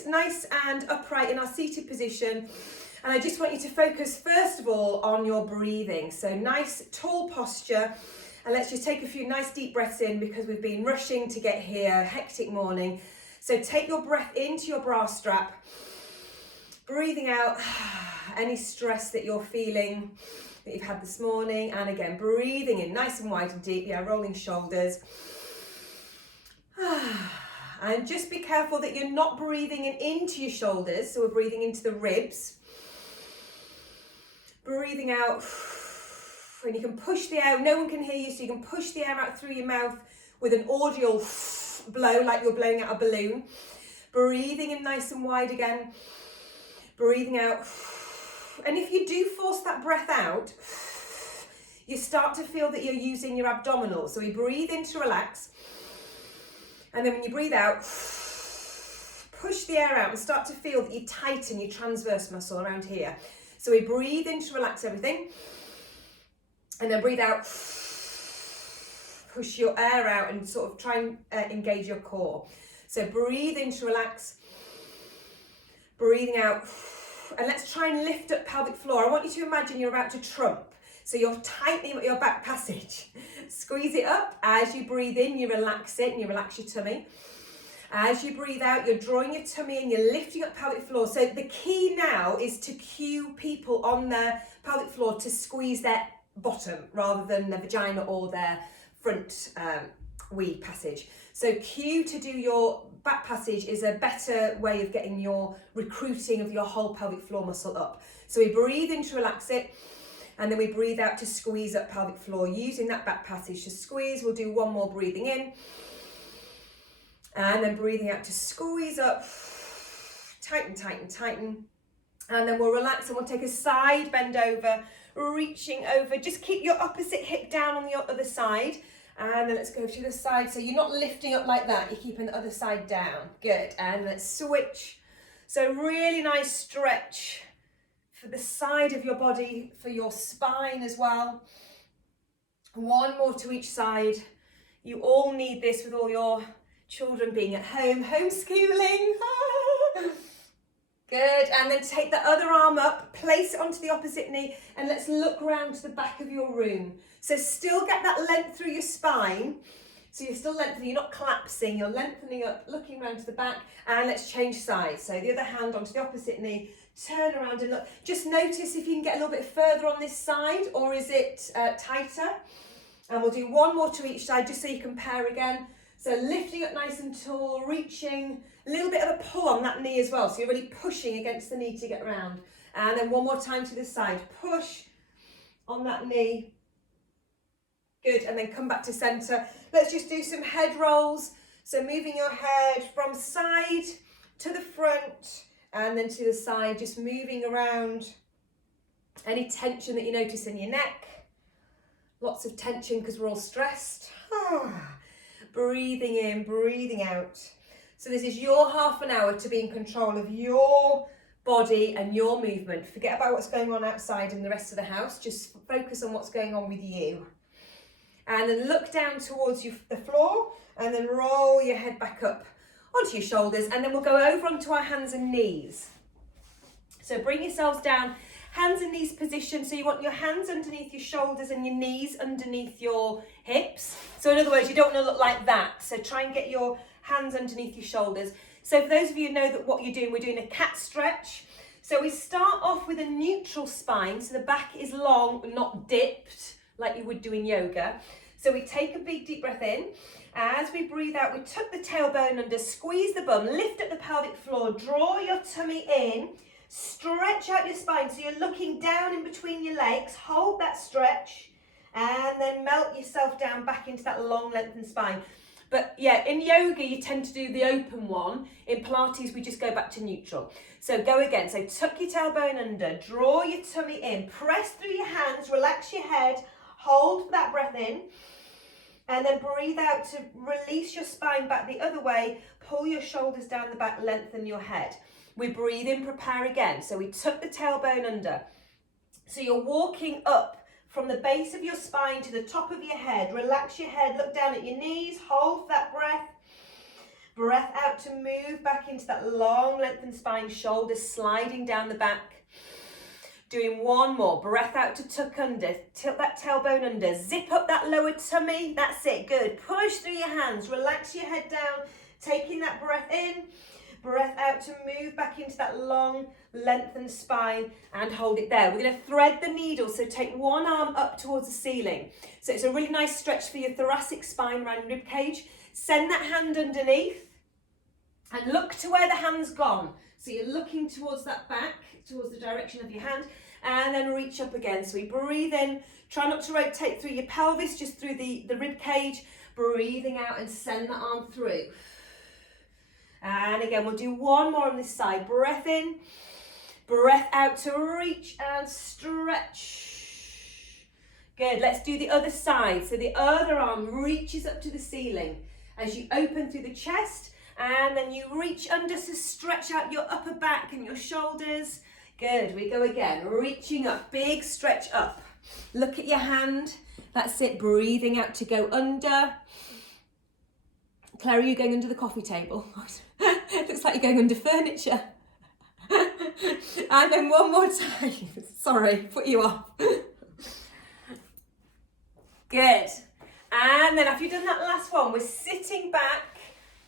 sit nice and upright in our seated position. And I just want you to focus first of all on your breathing. So nice tall posture, and let's just take a few nice deep breaths in because we've been rushing to get here, hectic morning. So take your breath into your bra strap, breathing out any stress that you're feeling that you've had this morning, and again breathing in nice and wide and deep, rolling shoulders. And just be careful that you're not breathing in into your shoulders, so we're breathing into the ribs. Breathing out, and you can push the air, no one can hear you, so you can push the air out through your mouth with an audible blow, like you're blowing out a balloon. Breathing in nice and wide again, breathing out. And if you do force that breath out, you start to feel that you're using your abdominals. So we breathe in to relax, and then when you breathe out, push the air out and start to feel that you tighten your transverse muscle around here. So we breathe in to relax everything, and then breathe out, push your air out and sort of try and engage your core. So breathe in to relax, breathing out, and let's try and lift up pelvic floor. I want you to imagine you're about to trump. So you're tightening your back passage. Squeeze it up. As you breathe in, you relax it and you relax your tummy. As you breathe out, you're drawing your tummy in, you're lifting up pelvic floor. So the key now is to cue people on their pelvic floor to squeeze their bottom rather than their vagina or their front wee passage. So cue to do your back passage is a better way of getting your recruiting of your whole pelvic floor muscle up. So we breathe in to relax it, and then we breathe out to squeeze up pelvic floor using that back passage to squeeze. We'll do one more breathing in. And then breathing out to squeeze up, tighten, tighten, tighten. And then we'll relax and we'll take a side bend over, reaching over. Just keep your opposite hip down on the other side. And then let's go to the side. So you're not lifting up like that, you're keeping the other side down. Good, and let's switch. So really nice stretch for the side of your body, for your spine as well. One more to each side. You all need this with all your children being at home, homeschooling. Good, and then take the other arm up, place it onto the opposite knee, and let's look around to the back of your room. So still get that length through your spine. So you're still lengthening, you're not collapsing, you're lengthening up, looking around to the back, and let's change sides. So the other hand onto the opposite knee, turn around and look. Just notice if you can get a little bit further on this side, or is it tighter? And we'll do one more to each side, just so you compare again. So lifting up nice and tall, reaching, a little bit of a pull on that knee as well. So you're really pushing against the knee to get around. And then one more time to this side, push on that knee. Good, and then come back to center. Let's just do some head rolls. So moving your head from side to the front and then to the side, just moving around. Any tension that you notice in your neck. Lots of tension because we're all stressed. Breathing in, breathing out. So this is your half an hour to be in control of your body and your movement. Forget about what's going on outside in the rest of the house. Just focus on what's going on with you. And then look down towards the floor, and then roll your head back up onto your shoulders, and then we'll go over onto our hands and knees. So bring yourselves down, hands and knees position. So you want your hands underneath your shoulders and your knees underneath your hips. So in other words, you don't want to look like that. So try and get your hands underneath your shoulders. So for those of you who know that what you're doing, we're doing a cat stretch. So we start off with a neutral spine. So the back is long, not dipped like you would do in yoga. So we take a big deep breath in. As we breathe out, we tuck the tailbone under, squeeze the bum, lift up the pelvic floor, draw your tummy in, stretch out your spine. So you're looking down in between your legs, hold that stretch, and then melt yourself down back into that long lengthened spine. But yeah, in yoga, you tend to do the open one. In Pilates, we just go back to neutral. So go again. So tuck your tailbone under, draw your tummy in, press through your hands, relax your head, hold that breath in, and then breathe out to release your spine back the other way, pull your shoulders down the back, lengthen your head. We breathe in, prepare again. So we tuck the tailbone under. So you're walking up from the base of your spine to the top of your head. Relax your head, look down at your knees, hold that breath. Breath out to move back into that long lengthened spine, shoulders sliding down the back. Doing one more. Breath out to tuck under. Tilt that tailbone under. Zip up that lower tummy. That's it. Good. Push through your hands. Relax your head down. Taking that breath in. Breath out to move back into that long lengthened spine and hold it there. We're going to thread the needle. So take one arm up towards the ceiling. So it's a really nice stretch for your thoracic spine around your rib cage. Send that hand underneath and look to where the hand's gone. So you're looking towards that back, towards the direction of your hand, and then reach up again. So we breathe in, try not to rotate through your pelvis, just through the rib cage, breathing out and send the arm through. And again, we'll do one more on this side. Breath in, breath out to reach and stretch. Good, let's do the other side. So the other arm reaches up to the ceiling as you open through the chest. And then you reach under to stretch out your upper back and your shoulders. Good, we go again, reaching up, big stretch up. Look at your hand, that's it, breathing out to go under. Claire, are you going under the coffee table? Looks like you're going under furniture. And then one more time, sorry, put you off. Good, and then after you've done that last one, we're sitting back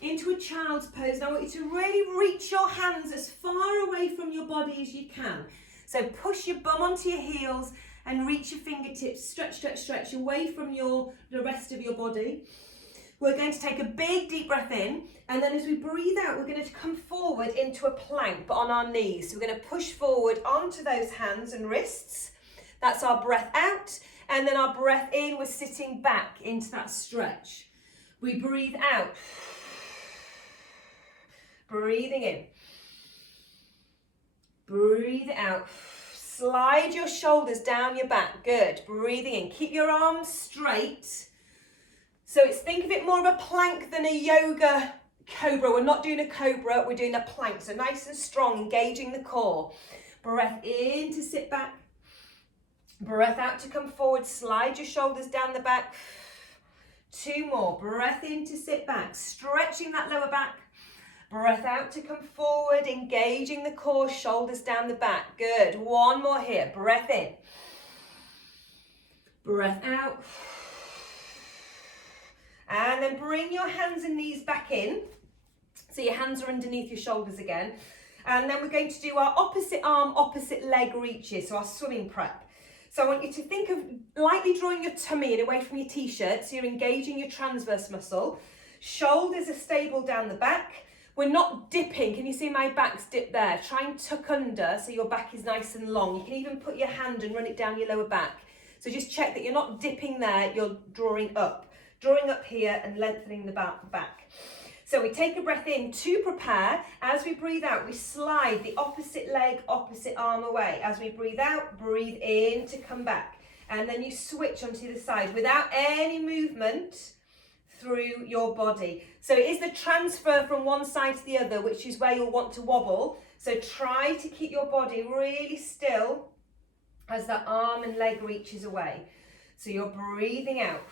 into a child's pose. Now I want you to really reach your hands as far away from your body as you can. So push your bum onto your heels and reach your fingertips, stretch, stretch, stretch away from the rest of your body. We're going to take a big deep breath in, and then as we breathe out, we're going to come forward into a plank, but on our knees. So we're going to push forward onto those hands and wrists. That's our breath out, and then our breath in, we're sitting back into that stretch. We breathe out. Breathing in, breathe out, slide your shoulders down your back, good, breathing in, keep your arms straight, so think of it more of a plank than a yoga cobra. We're not doing a cobra, we're doing a plank, so nice and strong, engaging the core. Breath in to sit back, breath out to come forward, slide your shoulders down the back, 2 more, breath in to sit back, stretching that lower back. Breath out to come forward, engaging the core, shoulders down the back. Good. 1 more here. Breath in. Breath out. And then bring your hands and knees back in. So your hands are underneath your shoulders again. And then we're going to do our opposite arm, opposite leg reaches, so our swimming prep. So I want you to think of lightly drawing your tummy in away from your t-shirt, so you're engaging your transverse muscle. Shoulders are stable down the back. We're not dipping. Can you see my back's dipped there? Try and tuck under so your back is nice and long. You can even put your hand and run it down your lower back. So just check that you're not dipping there, you're drawing up here and lengthening the back. So we take a breath in to prepare. As we breathe out, we slide the opposite leg, opposite arm away. As we breathe out, breathe in to come back. And then you switch onto the side without any movement through your body. So it is the transfer from one side to the other, which is where you'll want to wobble. So try to keep your body really still as that arm and leg reaches away. So you're breathing out.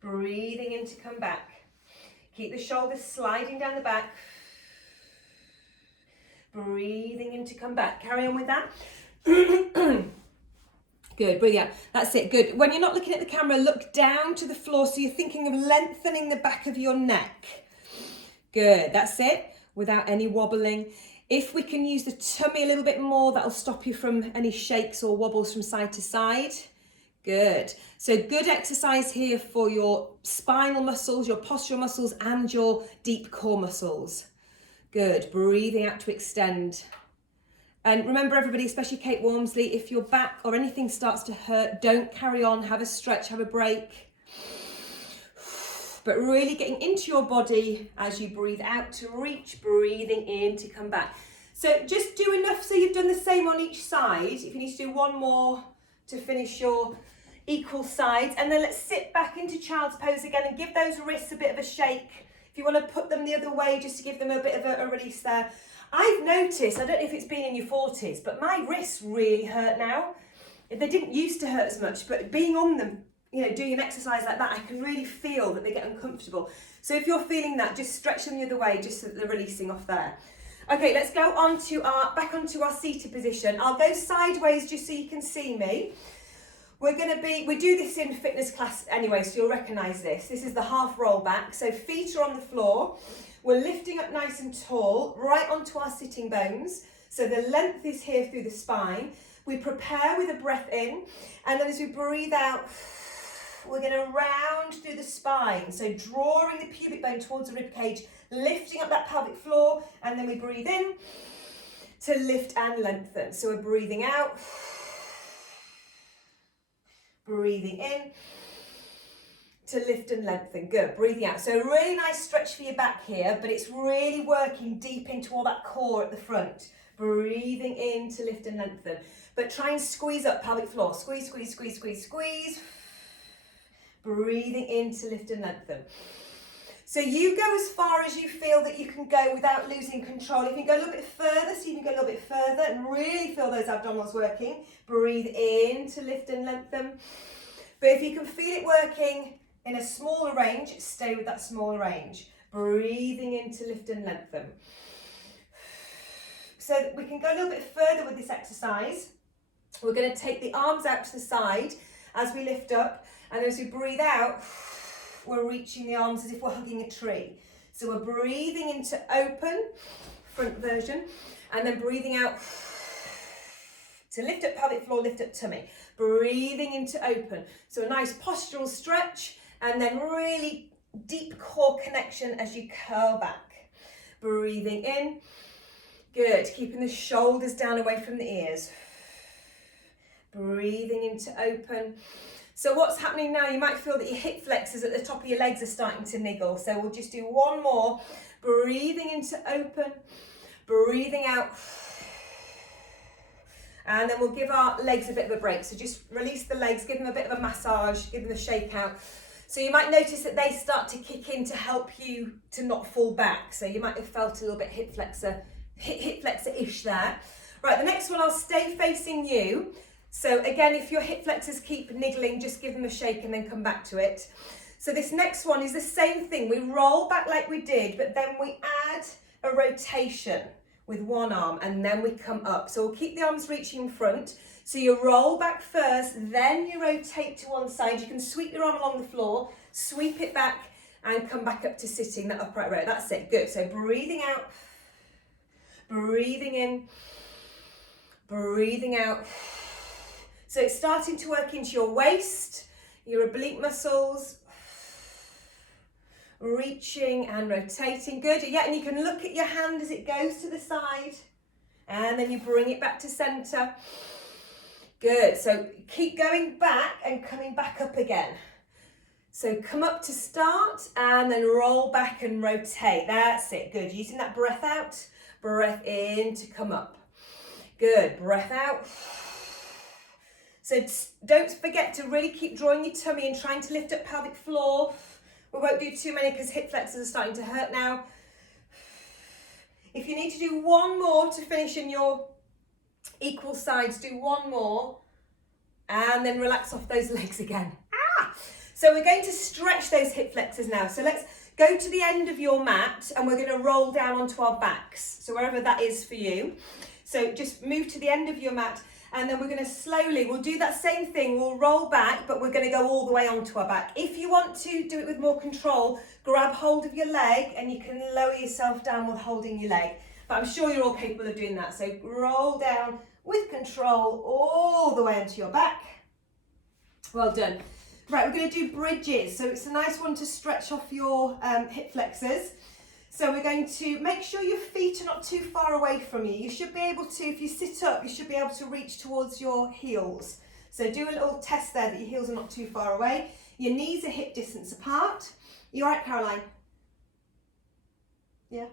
Breathing in to come back. Keep the shoulders sliding down the back. Breathing in to come back. Carry on with that. Good, breathe out. That's it, good. When you're not looking at the camera, look down to the floor so you're thinking of lengthening the back of your neck. Good, that's it, without any wobbling. If we can use the tummy a little bit more, that'll stop you from any shakes or wobbles from side to side. Good. So good exercise here for your spinal muscles, your postural muscles, and your deep core muscles. Good, breathing out to extend. And remember everybody, especially Kate Wormsley, if your back or anything starts to hurt, don't carry on, have a stretch, have a break. But really getting into your body as you breathe out to reach, breathing in to come back. So just do enough so you've done the same on each side. If you need to do 1 more to finish your equal sides. And then let's sit back into child's pose again and give those wrists a bit of a shake. If you want to put them the other way, just to give them a bit of a release there. I've noticed, I don't know if it's been in your 40s, but my wrists really hurt now. They didn't used to hurt as much, but being on them, doing an exercise like that, I can really feel that they get uncomfortable. So if you're feeling that, just stretch them the other way, just so that they're releasing off there. Okay, let's go back onto our seated position. I'll go sideways just so you can see me. We do this in fitness class anyway, so you'll recognise this. This is the half roll back. So feet are on the floor. We're lifting up nice and tall, right onto our sitting bones. So the length is here through the spine. We prepare with a breath in, and then as we breathe out, we're going to round through the spine. So drawing the pubic bone towards the rib cage, lifting up that pelvic floor, and then we breathe in to lift and lengthen. So we're breathing out, breathing in to lift and lengthen. Good, breathing out. So a really nice stretch for your back here, but it's really working deep into all that core at the front. Breathing in to lift and lengthen. But try and squeeze up pelvic floor. Squeeze, squeeze, squeeze, squeeze, squeeze. Breathing in to lift and lengthen. So you go as far as you feel that you can go without losing control. You can go a little bit further, so you can go a little bit further and really feel those abdominals working. Breathe in to lift and lengthen. But if you can feel it working in a smaller range, stay with that smaller range. Breathing in to lift and lengthen. So we can go a little bit further with this exercise. We're going to take the arms out to the side as we lift up, and as we breathe out, we're reaching the arms as if we're hugging a tree. So we're breathing into open, front version, and then breathing out to lift up pelvic floor, lift up tummy. Breathing into open. So a nice postural stretch, and then really deep core connection as you curl back. Breathing in. Good, keeping the shoulders down away from the ears. Breathing into open. So what's happening now, you might feel that your hip flexors at the top of your legs are starting to niggle. So we'll just do one more. Breathing into open, breathing out. And then we'll give our legs a bit of a break. So just release the legs, give them a bit of a massage, give them a shake out. So you might notice that they start to kick in to help you to not fall back. So you might have felt a little bit hip flexor-ish there. Right, the next one, I'll stay facing you. So again, if your hip flexors keep niggling, just give them a shake and then come back to it. So this next one is the same thing. We roll back like we did, but then we add a rotation with one arm and then we come up. So we'll keep the arms reaching in front. So you roll back first, then you rotate to one side. You can sweep your arm along the floor, sweep it back and come back up to sitting, that upright row. That's it, good. So breathing out, breathing in, breathing out. So it's starting to work into your waist, your oblique muscles, reaching and rotating. Good, yeah, and you can look at your hand as it goes to the side and then you bring it back to center. Good, so keep going back and coming back up again. So come up to start and then roll back and rotate. That's it, good. Using that breath out, breath in to come up. Good, breath out. So don't forget to really keep drawing your tummy and trying to lift up pelvic floor. We won't do too many because hip flexors are starting to hurt now. If you need to do one more to finish in your equal sides, do one more and then relax off those legs again. So we're going to stretch those hip flexors now. So let's go to the end of your mat and we're going to roll down onto our backs. So wherever that is for you. So just move to the end of your mat and then we're going to slowly, we'll do that same thing. We'll roll back, but we're going to go all the way onto our back. If you want to do it with more control, grab hold of your leg and you can lower yourself down with holding your leg. But I'm sure you're all capable of doing that. So roll down with control all the way onto your back. Well done. Right, we're going to do bridges. So it's a nice one to stretch off your hip flexors. So we're going to make sure your feet are not too far away from you. You should be able to, if you sit up, you should be able to reach towards your heels. So do a little test there that your heels are not too far away. Your knees are hip distance apart. You all right, Caroline? Yeah?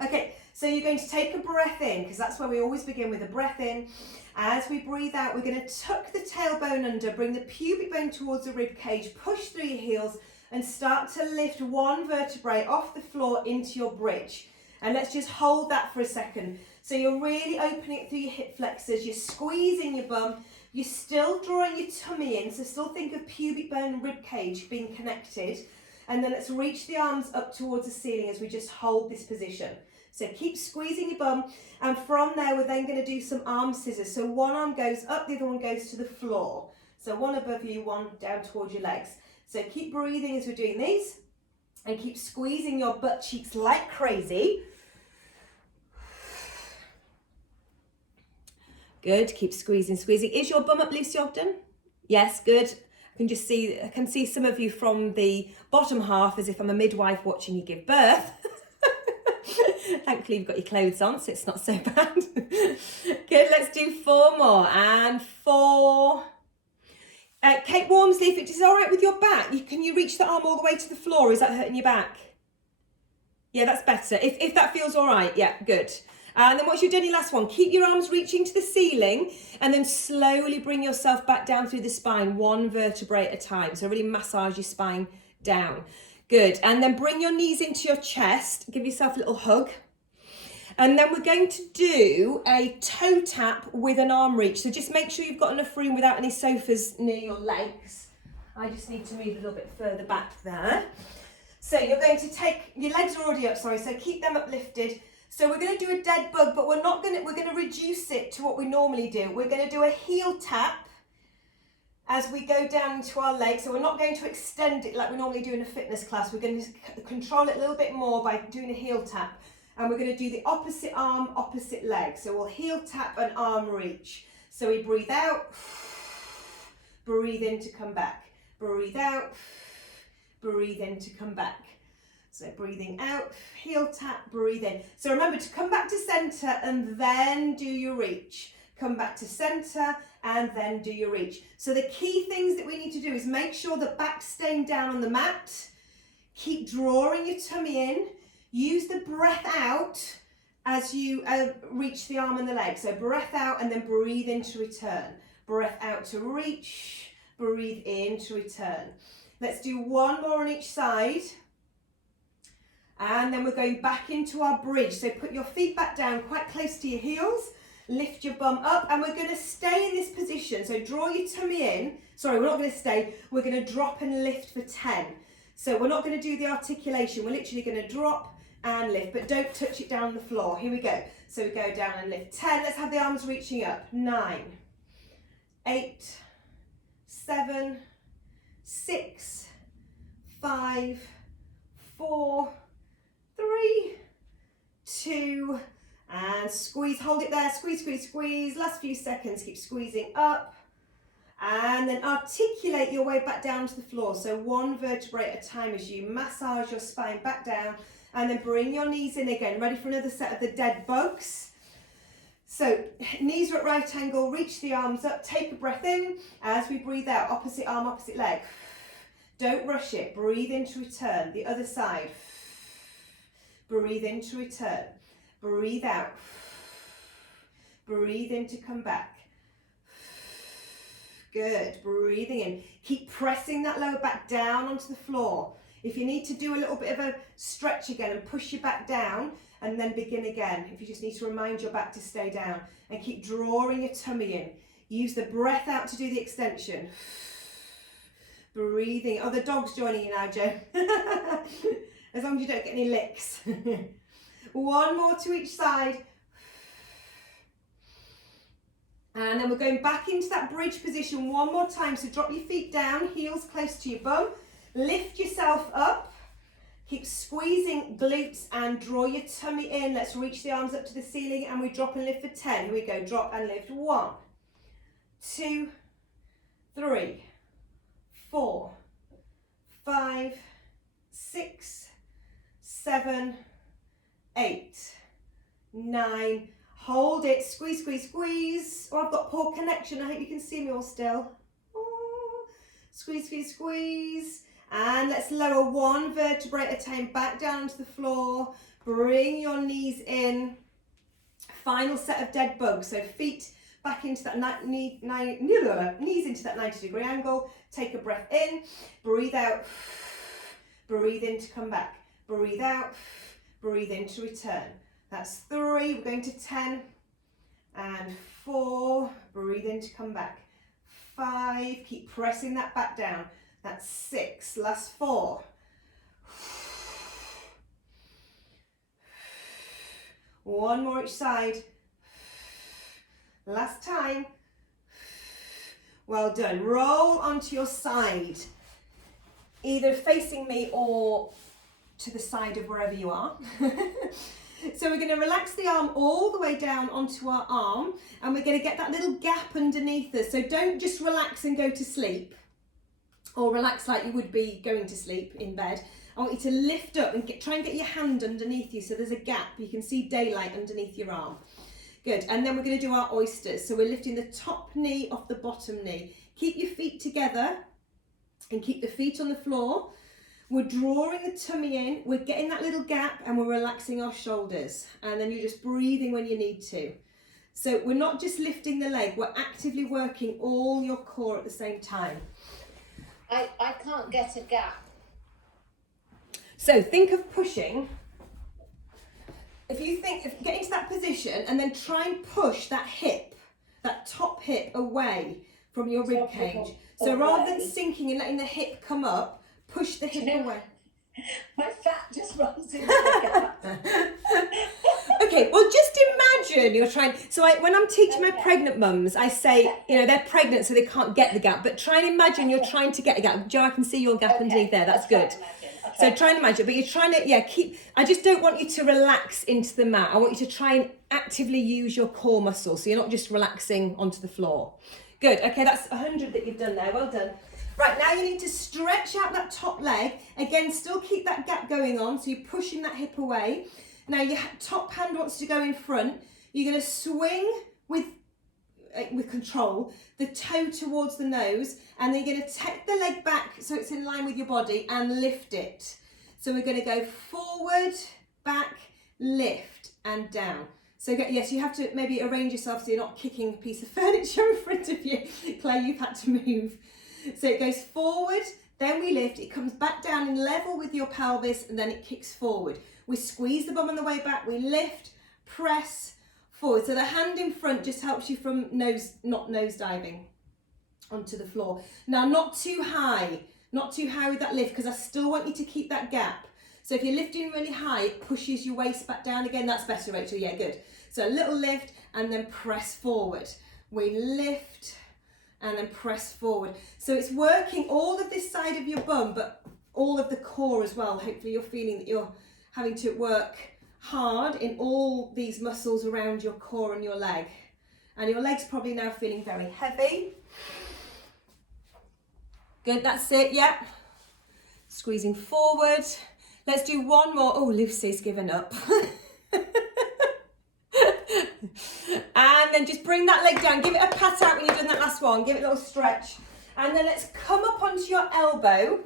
Okay, so you're going to take a breath in, because that's where we always begin, with a breath in. As we breathe out, we're going to tuck the tailbone under, bring the pubic bone towards the rib cage, push through your heels, and start to lift one vertebrae off the floor into your bridge. And let's just hold that for a second. So you're really opening it through your hip flexors, you're squeezing your bum, You're still drawing your tummy in, so still think of pubic bone and rib cage being connected. And then let's reach the arms up towards the ceiling as we just hold this position. So keep squeezing your bum, and from there we're then going to do some arm scissors. So one arm goes up, the other one goes to the floor. So one above you, one down towards your legs. So keep breathing as we're doing these, and keep squeezing your butt cheeks like crazy. Good, keep squeezing, squeezing. Is your bum up, Lucy Ogden? Yes, good. I can see some of you from the bottom half as if I'm a midwife watching you give birth. Thankfully you've got your clothes on, so it's not so bad. Good, let's do 4 more. And 4. Kate Wormsley, if it is all right with your back, can you reach the arm all the way to the floor? Is that hurting your back? Yeah, that's better. If that feels all right, yeah, good. And then once you've done your last one, keep your arms reaching to the ceiling and then slowly bring yourself back down through the spine, 1 vertebrae at a time. So really massage your spine down. Good. And then bring your knees into your chest. Give yourself a little hug. And then we're going to do a toe tap with an arm reach. So just make sure you've got enough room without any sofas near your legs. I just need to move a little bit further back there. So you're going to take, your legs are already up, sorry, so keep them uplifted. So we're going to do a dead bug, but we're going to reduce it to what we normally do. We're going to do a heel tap as we go down into our legs. So we're not going to extend it like we normally do in a fitness class. We're going to control it a little bit more by doing a heel tap. And we're going to do the opposite arm, opposite leg. So we'll heel tap and arm reach. So we breathe out, breathe in to come back. Breathe out, breathe in to come back. So breathing out, heel tap, breathe in. So remember to come back to center and then do your reach. Come back to center and then do your reach. So the key things that we need to do is make sure the back's staying down on the mat. Keep drawing your tummy in. Use the breath out as you reach the arm and the leg. So breath out and then breathe in to return. Breath out to reach, breathe in to return. Let's do 1 more on each side. And then we're going back into our bridge. So put your feet back down quite close to your heels. Lift your bum up and we're going to stay in this position. So draw your tummy in. Sorry, we're not going to stay. We're going to drop and lift for 10. So we're not going to do the articulation. We're literally going to drop and lift, but don't touch it down on the floor. Here we go. So we go down and lift. 10. Let's have the arms reaching up. 9, 8, 7, 6, 5, 4, 3, 2, and squeeze, hold it there, squeeze, squeeze, squeeze. Last few seconds, keep squeezing up. And then articulate your way back down to the floor. So 1 vertebrae at a time as you massage your spine back down. And then bring your knees in again. Ready for another set of the dead bugs. So knees are at right angle, reach the arms up, take a breath in. As we breathe out, opposite arm, opposite leg. Don't rush it, breathe in to return. The other side. Breathe in to return. Breathe out. Breathe in to come back. Good, breathing in. Keep pressing that lower back down onto the floor. If you need to do a little bit of a stretch again and push your back down and then begin again. If you just need to remind your back to stay down and keep drawing your tummy in. Use the breath out to do the extension. Breathing. Oh, the dog's joining you now, Joe. As long as you don't get any licks. 1 more to each side. And then we're going back into that bridge position 1 more time. So drop your feet down, heels close to your bum. Lift yourself up. Keep squeezing glutes and draw your tummy in. Let's reach the arms up to the ceiling and we drop and lift for 10. Here we go, drop and lift. 1, 2, 3, 4, 5, 6, 7, 8, 9. Hold it, squeeze, squeeze, squeeze. Oh, I've got poor connection. I hope you can see me all still. Oh. Squeeze, squeeze, squeeze. And let's lower 1 vertebrae at a time back down to the floor. Bring your knees in. Final set of dead bugs. So feet back into that knees into that 90-degree angle. Take a breath in. Breathe out. Breathe in to come back. Breathe out. Breathe in to return. That's 3. We're going to 10 and 4. Breathe in to come back. 5, keep pressing that back down. That's 6, last 4. One more each side. Last time. Well done. Roll onto your side, either facing me or to the side of wherever you are. So we're going to relax the arm all the way down onto our arm, and we're going to get that little gap underneath us. So don't just relax and go to sleep, or relax like you would be going to sleep in bed. I want you to lift up and try and get your hand underneath you so there's a gap. You can see daylight underneath your arm. Good. And then we're going to do our oysters. So we're lifting the top knee off the bottom knee. Keep your feet together and keep the feet on the floor. We're drawing the tummy in, we're getting that little gap, and we're relaxing our shoulders. And then you're just breathing when you need to. So we're not just lifting the leg, we're actively working all your core at the same time. I can't get a gap. So think of pushing. If you get into that position and then try and push that hip, that top hip away from your rib cage. So rather than sinking and letting the hip come up, push the hip away. My fat just runs into the gap. Okay, well just imagine you're trying, when I'm teaching my pregnant mums, I say, they're pregnant so they can't get the gap, but try and imagine you're trying to get a gap. Joe, I can see your gap underneath there, that's good. So try and imagine, but you're trying to, I just don't want you to relax into the mat. I want you to try and actively use your core muscles, so you're not just relaxing onto the floor. Good, okay, that's 100 that you've done there, well done. Right, now you need to stretch out that top leg. Again, still keep that gap going on, so you're pushing that hip away. Now your top hand wants to go in front. You're going to swing with control, the toe towards the nose, and then you're going to take the leg back so it's in line with your body and lift it. So we're going to go forward, back, lift, and down. So yes, you have to maybe arrange yourself so you're not kicking a piece of furniture in front of you. Claire, you've had to move. So it goes forward, then we lift, it comes back down in level with your pelvis, and then it kicks forward. We squeeze the bum on the way back, we lift, press forward. So the hand in front just helps you from not nose diving onto the floor. Now not too high with that lift, because I still want you to keep that gap. So if you're lifting really high, it pushes your waist back down again. That's better, Rachel, yeah, good. So a little lift and then press forward. We lift and then press forward. So it's working all of this side of your bum, but all of the core as well. Hopefully you're feeling that you're having to work hard in all these muscles around your core and your leg. And your leg's probably now feeling very heavy. Good, that's it, yeah. Squeezing forward. Let's do one more. Oh, Lucy's given up. And then just bring that leg down. Give it a pat out when you've done that last one. Give it a little stretch. And then let's come up onto your elbow.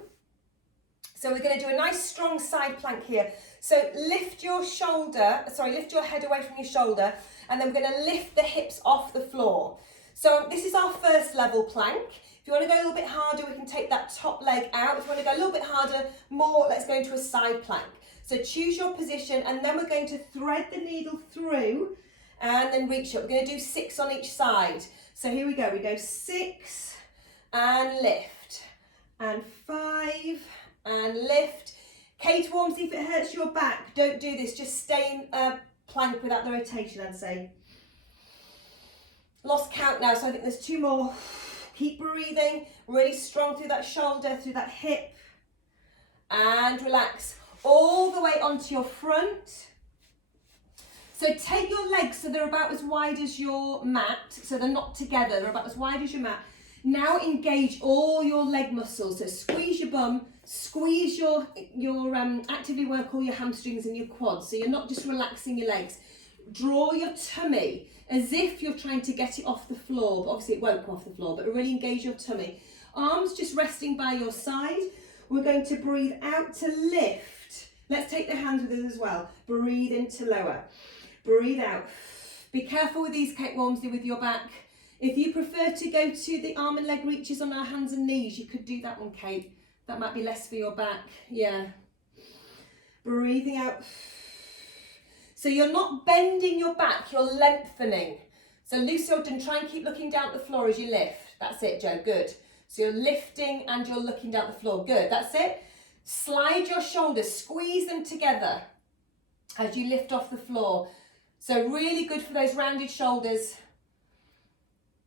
So we're going to do a nice strong side plank here. So lift your head away from your shoulder, and then we're going to lift the hips off the floor. So this is our first level plank. If you want to go a little bit harder, we can take that top leg out. If you want to go a little bit harder, let's go into a side plank. So choose your position, and then we're going to thread the needle through and then reach up. We're going to do 6 on each side. So here we go. We go 6 and lift, and 5 and lift. Kate Warmsley, if it hurts your back, don't do this. Just stay in a plank without the rotation, I'd say. Lost count now, so I think there's 2 more. Keep breathing, really strong through that shoulder, through that hip. And relax all the way onto your front. So take your legs so they're about as wide as your mat, so they're not together, they're about as wide as your mat. Now engage all your leg muscles, so squeeze your bum, squeeze your actively work all your hamstrings and your quads, so you're not just relaxing your legs. Draw your tummy as if you're trying to get it off the floor, but obviously it won't come off the floor, but really engage your tummy. Arms just resting by your side. We're going to breathe out to lift. Let's take the hands with us as well. Breathe in to lower. Breathe out. Be careful with these, Kate Walmsley, with your back. If you prefer to go to the arm and leg reaches on our hands and knees, you could do that one, Kate. That might be less for your back. Yeah. Breathing out. So you're not bending your back, you're lengthening. So Lucy Ogden, try and keep looking down at the floor as you lift. That's it, Joe, good. So you're lifting and you're looking down the floor, good, that's it. Slide your shoulders, squeeze them together as you lift off the floor. So really good for those rounded shoulders.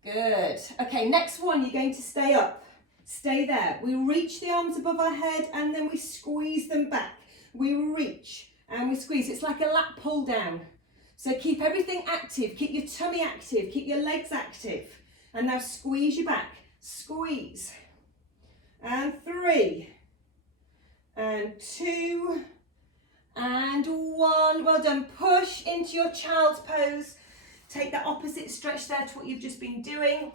Good. Okay, next one, you're going to stay up. Stay there. We reach the arms above our head and then we squeeze them back. We reach and we squeeze. It's like a lat pull down. So keep everything active. Keep your tummy active. Keep your legs active. And now squeeze your back. Squeeze. And 3. And 2. And 1. Well done. Push into your child's pose. Take that opposite stretch there to what you've just been doing.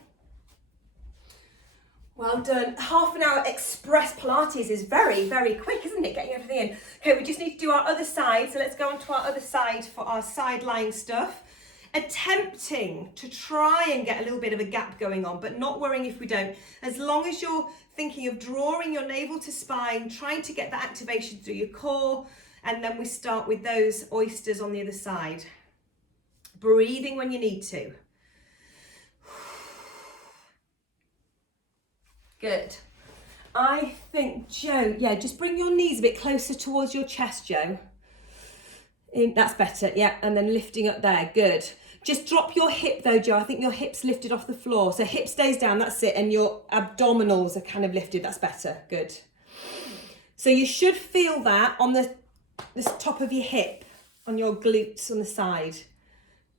Well done. Half an hour express Pilates is very, very quick, isn't it? Getting everything in. Okay, we just need to do our other side. So let's go on to our other side for our side lying stuff. Attempting to try and get a little bit of a gap going on, but not worrying if we don't. As long as you're thinking of drawing your navel to spine, trying to get that activation through your core, and then we start with those oysters on the other side. Breathing when you need to. Good. I think, Joe, yeah, just bring your knees a bit closer towards your chest, Joe. That's better, yeah, and then lifting up there, good. Just drop your hip though, Joe. I think your hip's lifted off the floor. So hip stays down, that's it, and your abdominals are kind of lifted, that's better, good. So you should feel that on the top of your hip, on your glutes on the side.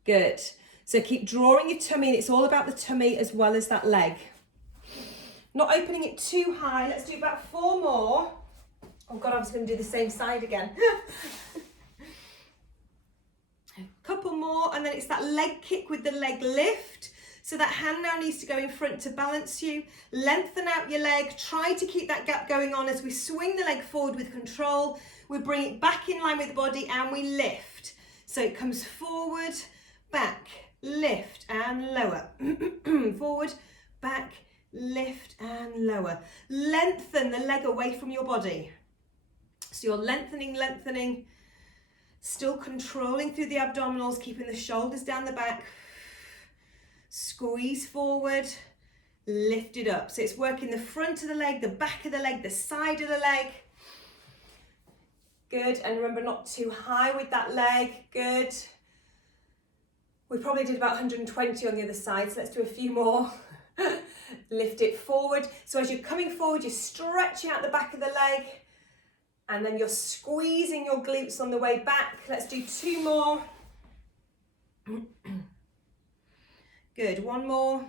Good. So keep drawing your tummy, and it's all about the tummy as well as that leg. Not opening it too high. Let's do about 4 more. Oh God, I was going to do the same side again. Couple more, and then it's that leg kick with the leg lift. So that hand now needs to go in front to balance you. Lengthen out your leg. Try to keep that gap going on as we swing the leg forward with control. We bring it back in line with the body and we lift. So it comes forward, back, lift and lower. Forward, back, lift and lower. Lengthen the leg away from your body. So you're lengthening, still controlling through the abdominals, keeping the shoulders down the back. Squeeze forward, lift it up. So it's working the front of the leg, the back of the leg, the side of the leg. Good, and remember not too high with that leg, good. We probably did about 120 on the other side, so let's do a few more. Lift it forward. So as you're coming forward, you're stretching out the back of the leg, and then you're squeezing your glutes on the way back. Let's do 2 more. Good, 1 more.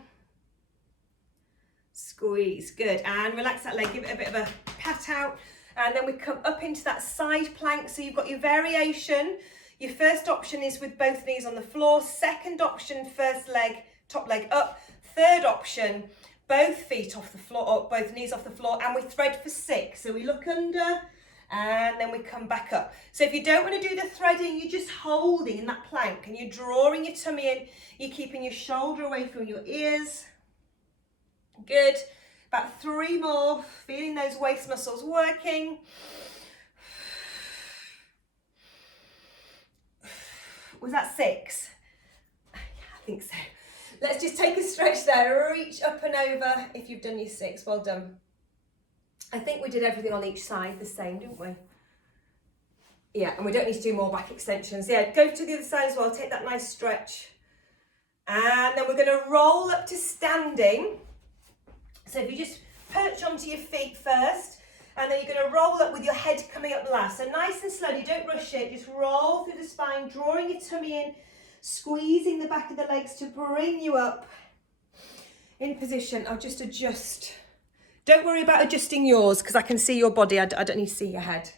Squeeze, good, and relax that leg, give it a bit of a pat out, and then we come up into that side plank. So you've got your variation. Your first option is with both knees on the floor. Second option, first leg, top leg up. Third option, both feet off the floor, or both knees off the floor, and we thread for 6. So we look under, and then we come back up. So if you don't want to do the threading, you're just holding in that plank and you're drawing your tummy in. You're keeping your shoulder away from your ears. Good. About 3 more. Feeling those waist muscles working. Was that 6? I think so. Let's just take a stretch there. Reach up and over if you've done your 6. Well done. I think we did everything on each side the same, didn't we? Yeah, and we don't need to do more back extensions. Yeah, go to the other side as well. Take that nice stretch. And then we're going to roll up to standing. So if you just perch onto your feet first, and then you're going to roll up with your head coming up last. So nice and slowly, don't rush it. Just roll through the spine, drawing your tummy in, squeezing the back of the legs to bring you up in position. I'll just adjust. Don't worry about adjusting yours because I can see your body. I don't need to see your head.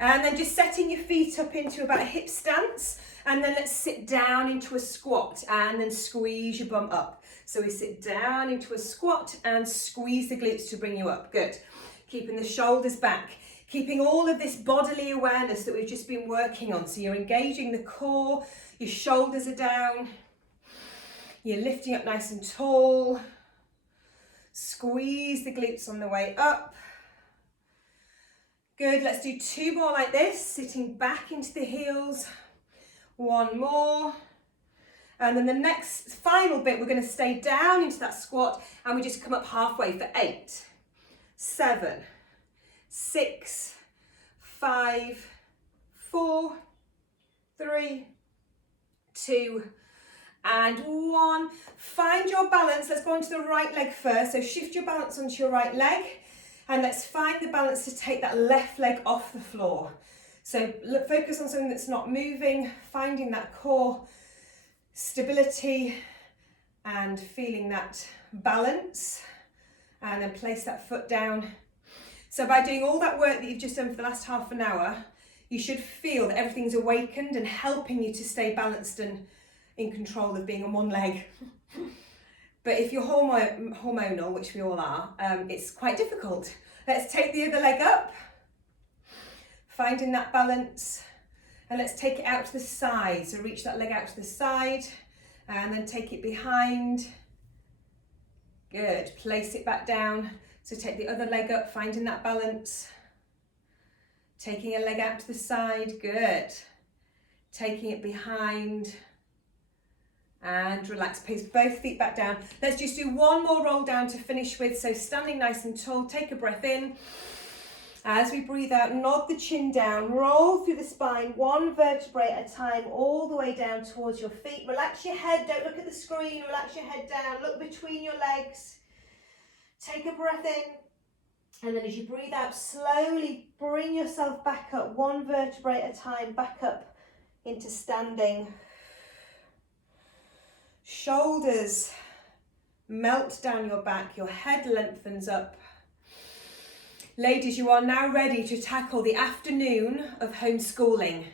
And then just setting your feet up into about a hip stance. And then let's sit down into a squat and then squeeze your bum up. So we sit down into a squat and squeeze the glutes to bring you up. Good. Keeping the shoulders back. Keeping all of this bodily awareness that we've just been working on. So you're engaging the core. Your shoulders are down. You're lifting up nice and tall. Squeeze the glutes on the way up. Good, let's do 2 more like this, sitting back into the heels. 1 more. And then the next final bit, we're going to stay down into that squat and we just come up halfway for 8, 7, 6, 5, 4, 3, 2, and 1. Find your balance. Let's go onto the right leg first. So shift your balance onto your right leg and let's find the balance to take that left leg off the floor. So focus on something that's not moving, finding that core stability and feeling that balance, and then place that foot down. So by doing all that work that you've just done for the last half an hour, you should feel that everything's awakened and helping you to stay balanced and in control of being on one leg. But if you're hormonal, which we all are, it's quite difficult. Let's take the other leg up, finding that balance, and let's take it out to the side. So reach that leg out to the side and then take it behind. Good, place it back down. So take the other leg up, finding that balance. Taking a leg out to the side, good. Taking it behind. And relax, place both feet back down. Let's just do one more roll down to finish with. So standing nice and tall, take a breath in. As we breathe out, nod the chin down, roll through the spine, one vertebrae at a time, all the way down towards your feet. Relax your head, don't look at the screen, relax your head down, look between your legs. Take a breath in, and then as you breathe out, slowly bring yourself back up, one vertebrae at a time, back up into standing. Shoulders melt down your back, your head lengthens up. Ladies, you are now ready to tackle the afternoon of homeschooling.